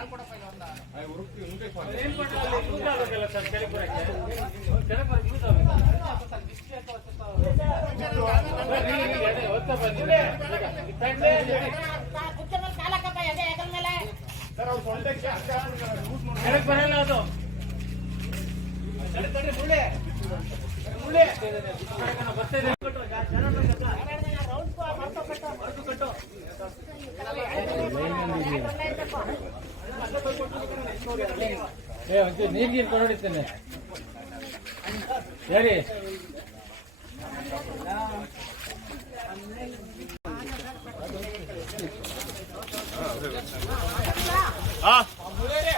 ಆ ಕೋಡಕಲ್ಲಿ ಬಂದಾ ಆ ಗುರು ಇಂದೆ ಬರ್ತಾನೆ ಮೈಂಡ್ ಪಟ್ಟಲ್ಲಿ ಕೂತಾಗಲ್ಲ ಸರ್ ತೆಲಿಪರಕ್ಕೆ ತೆಲಿಪರಕ್ಕೆ ಕೂತಾವೆ ಅಪ್ಪ ಸರ್ ಬಿಗ್ಲೇಟ್ ಆಚೆ ಹೋಗಿ ನೀರ್ಗೀರ್ ತೊಡೋಡಿತೇನೆ ಹೇಳಿ ಹಾ